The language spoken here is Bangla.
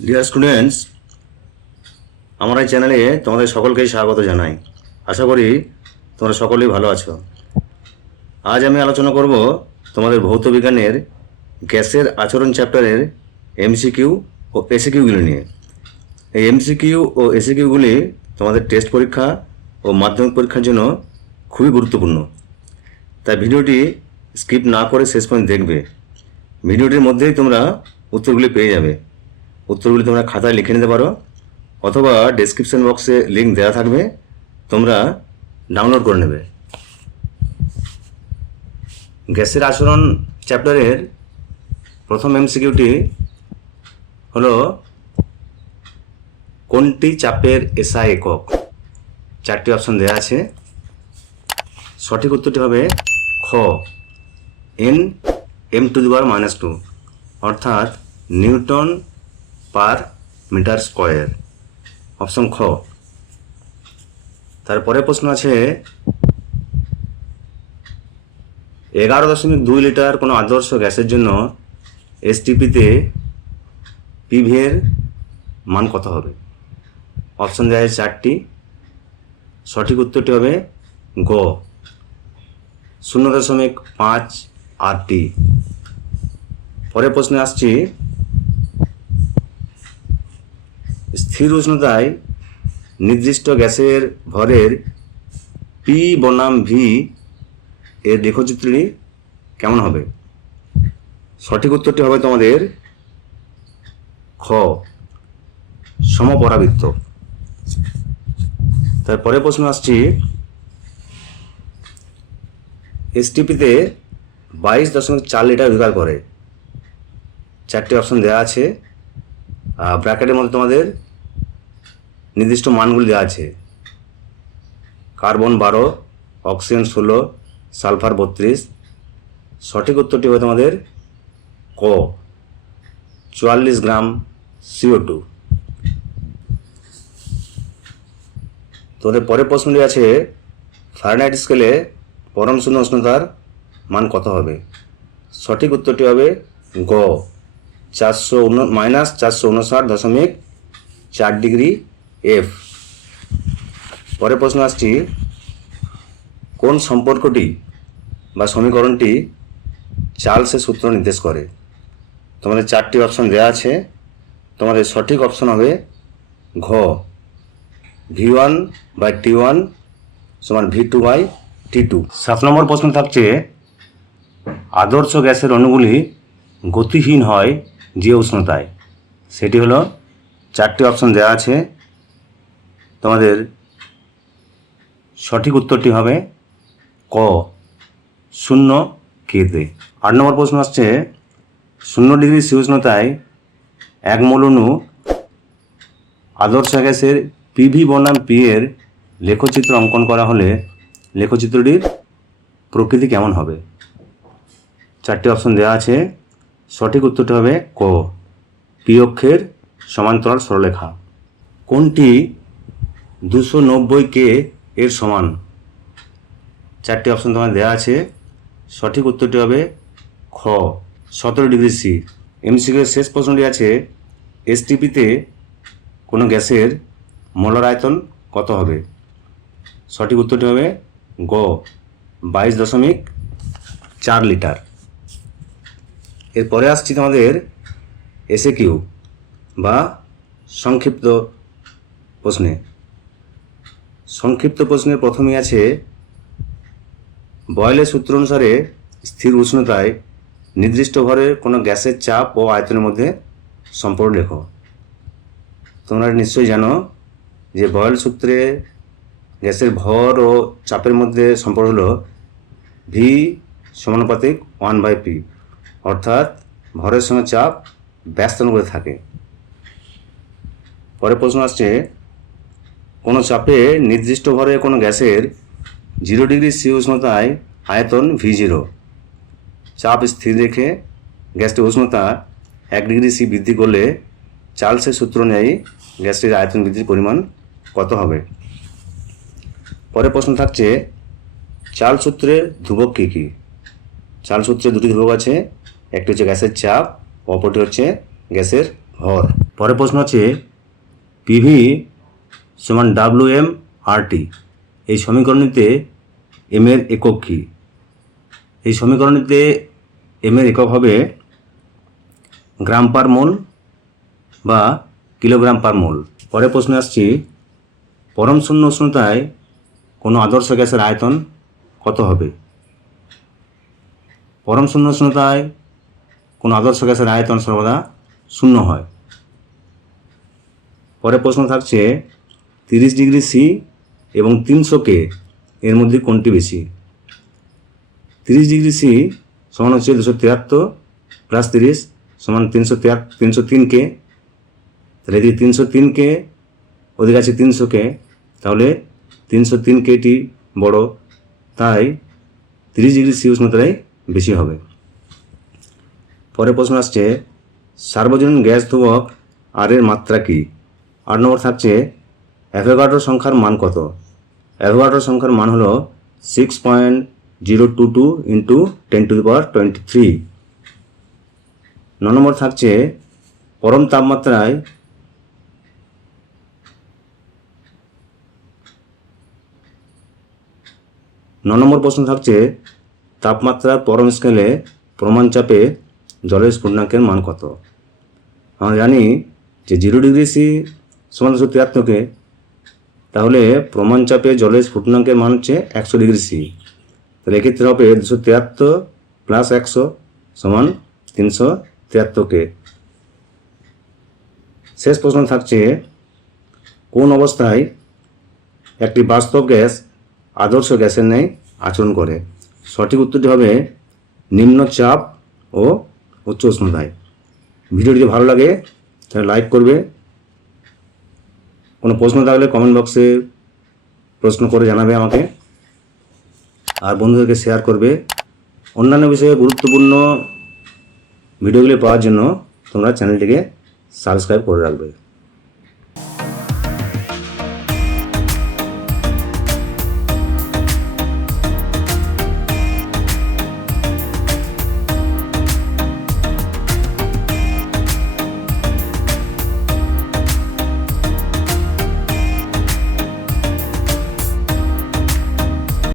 ডিয়ার স্টুডেন্টস আমার এই চ্যানেলে তোমাদের সকলকেই স্বাগত জানাই। আশা করি তোমরা সকলেই ভালো আছো। আজ আমি আলোচনা করব তোমাদের ভৌত বিজ্ঞানের গ্যাসের আচরণ চ্যাপ্টারের এমসিকিউ ও এসিকিউগুলি নিয়ে। এই এমসিকিউ ও এসিকিউগুলি তোমাদের টেস্ট পরীক্ষা ও মাধ্যমিক পরীক্ষার জন্য খুবই গুরুত্বপূর্ণ। তাই ভিডিওটি স্কিপ না করে শেষ পর্যন্ত দেখবে। ভিডিওটির মধ্যেই তোমরা উত্তরগুলি পেয়ে যাবে। উত্তরগুলি তোমরা খাতায় লিখে নিতে পারো, অথবা ডেসক্রিপশন বক্সে লিঙ্ক দেওয়া থাকবে, তোমরা ডাউনলোড করে নেবে। গ্যাসের আচরণ চ্যাপ্টারের প্রথম এমসিকিউটি হলো, কোনটি চাপের এসআই একক? চারটি অপশন দেওয়া আছে। সঠিক উত্তরটি হবে খ। N M to the power minus two অর্থাৎ newton per metre square. Option খ। তারপরে প্রশ্ন আছে, এগারো দশমিক দুই লিটার কোনো আদর্শ গ্যাসের জন্য এসটিপিতে পিভিএর মান কত হবে? অপশন দেওয়া আছে চারটি। সঠিক উত্তরটি হবে গ। শূন্য দশমিক পাঁচ আটটি পরের প্রশ্নে আসছি স্থির উষ্ণতায় নির্দিষ্ট গ্যাসের ভরের পি বনাম ভি এর লেখচিত্রটি কেমন হবে? সঠিক উত্তরটি হবে তোমাদের খ, সমপরাবৃত্ত। তারপরে প্রশ্ন আসছি এসটিপিতে বাইশ দশমিক চার লিটার অধিকার করে। চারটি অপশন দেওয়া আছে। ব্র্যাকেটের মধ্যে তোমাদের নির্দিষ্ট মানগুলি দেওয়া আছে। কার্বন বারো অক্সিজেন ষোলো সালফার বত্রিশ। সঠিক উত্তরটি হবে তোমাদের ক, চুয়াল্লিশ গ্রাম সিও টু তোদের পরের প্রশ্নটি আছে ফারেনহাইট স্কেলে পরম শূন্য উষ্ণতার মান কত হবে? সঠিক উত্তরটি হবে গ। চারশো উন মাইনাস চারশো উনষাট দশমিক চার ডিগ্রি এফ পরের প্রশ্ন আসছি, কোন সম্পর্কটি বা সমীকরণটি চার্লসের সূত্র নির্দেশ করে? তোমাদের চারটি অপশন দেওয়া আছে, তোমাদের সঠিক অপশন হবে ঘ। V one by T one সমান V two by T two সাত নম্বর প্রশ্ন থাকছে, আদর্শ গ্যাসের অণুগুলি গতিহীন হয় যে উষ্ণতায়। সেটি হলো চারটি অপশন দেওয়া আছে। তোমাদের সঠিক উত্তরটি হবে ক, শূন্য কেতে আট নম্বর প্রশ্ন আসছে, শূন্য ডিগ্রি সি উষ্ণতায় এক মোল অণু আদর্শ গ্যাসের পিভি বনাম পি এর লেখচিত্র অঙ্কন করা হলে লেখচিত্রটির প্রকৃতি কেমন হবে? চারটি অপশন দেওয়া আছে। সঠিক উত্তরটি হবে ক। পি অক্ষের সমান্তরাল সরলেখা কোনটি দুশো নব্বই কে এর সমান? চারটি অপশন তোমার দেওয়া আছে। সঠিক উত্তরটি হবে খ। সতেরো ডিগ্রি সি। এমসিকিউর শেষ প্রশ্নটি আছে, এসটিপিতে কোনো গ্যাসের মোলার আয়তন কত হবে? সঠিক উত্তরটি হবে গ। বাইশ দশমিক চার লিটার। এরপরে আসছি তোমাদের এসে কিউ বা সংক্ষিপ্ত প্রশ্নে। সংক্ষিপ্ত প্রশ্নের প্রথমেই আছে, বয়লের সূত্র অনুসারে স্থির উষ্ণতায় নির্দিষ্ট ভরে কোনো গ্যাসের চাপ ও আয়তনের মধ্যে সম্পর্ক লেখো। তোমরা নিশ্চয়ই জানো যে বয়েল সূত্রে গ্যাসের ভর ও চাপের মধ্যে সম্পর্ক হলো ভি সমানুপাতিক ওয়ান বাই পি অর্থাৎ ভরের সঙ্গে চাপ ব্যস্তানুপাতে থাকে। পরের প্রশ্ন আসছে, কোনো চাপে নির্দিষ্ট ভরে কোনো গ্যাসের জিরো ডিগ্রি সি উষ্ণতায় আয়তন ভি জিরো। চাপ স্থির রেখে গ্যাসটির উষ্ণতা এক ডিগ্রি সি বৃদ্ধি করলে চার্লসের সূত্র অনুযায়ী গ্যাসটির আয়তন বৃদ্ধির পরিমাণ কত হবে? পরের প্রশ্ন থাকছে চাল সূত্রের ধ্রুবক কী কী? চাল সূত্রে দুটি ধ্রুবক আছে একটি হচ্ছে গ্যাসের চাপ, অপরটি হচ্ছে গ্যাসের ভর। পরের প্রশ্ন আছে পিভি সমান ডাব্লিউ এম আর টি এই সমীকরণটিতে এম এর একক কী? এই সমীকরণটিতে এম এর একক হবে গ্রাম পার মোল বা কিলোগ্রাম পার মোল। পরের প্রশ্নে আসছি, পরম শূন্য উষ্ণতায় কোনো আদর্শ গ্যাসের আয়তন কত হবে? পরম শূন্য উষ্ণতায় কোনো আদর্শ গ্যাসের আয়তন সর্বদা শূন্য হয়। পরে প্রশ্ন থাকছে, তিরিশ ডিগ্রি সি এবং তিনশো কে এর মধ্যে কোনটি বেশি? তিরিশ ডিগ্রি সি সমান হচ্ছে দুশো তিয়াত্তর প্লাস তিরিশ সমান তিনশো তিয়াত্তর তিনশো তিন কে। তাহলে যদি তিনশো তিন কে ওদের কাছে তিনশো কে, তাহলে তিনশো তিন কেটি বড়। তাই তিরিশ ডিগ্রি সি উষ্ণতাই বেশি হবে। পরের প্রশ্ন আসছে, সার্বজনীন গ্যাস ধ্রুবক আর এর মাত্রা কী? আট নম্বর থাকছে অ্যাভোগাড্রো সংখ্যার মান কত? অ্যাভোগাড্রো সংখ্যার মান হলো six point zero two two into ten to the power twenty three ন নম্বর থাকছে, পরম তাপমাত্রায় ন নম্বর প্রশ্ন থাকছে, তাপমাত্রার পরম স্কেলে প্রমাণ চাপে জলের স্ফুটনাঙ্কের মান কত? আমরা জানি যে জিরো ডিগ্রি সি সমান দুশো তিয়াত্তরকে তাহলে প্রমাণ চাপে জলের স্ফুটনাঙ্কের মান হচ্ছে একশো ডিগ্রি সি। তাহলে এক্ষেত্রে হবে দুশো তিয়াত্তর প্লাস একশো সমান তিনশো তিয়াত্তরকে। শেষ প্রশ্ন থাকছে, কোন অবস্থায় একটি বাস্তব গ্যাস আদর্শ গ্যাসের ন্যায় আচরণ করে? সঠিক উত্তরটি হবে নিম্ন চাপ ও উচ্চ উষ্ণতায়। ভিডিও যদি ভালো লাগে, তাহলে লাইক করবে। কোনো প্রশ্ন থাকলে কমেন্ট বক্সে প্রশ্ন করে জানাবে আমাকে। আর বন্ধুদেরকে শেয়ার করবে। অন্যান্য বিষয়ে গুরুত্বপূর্ণ ভিডিওগুলি পাওয়ার জন্য তোমরা চ্যানেলটিকে সাবস্ক্রাইব করে রাখবে।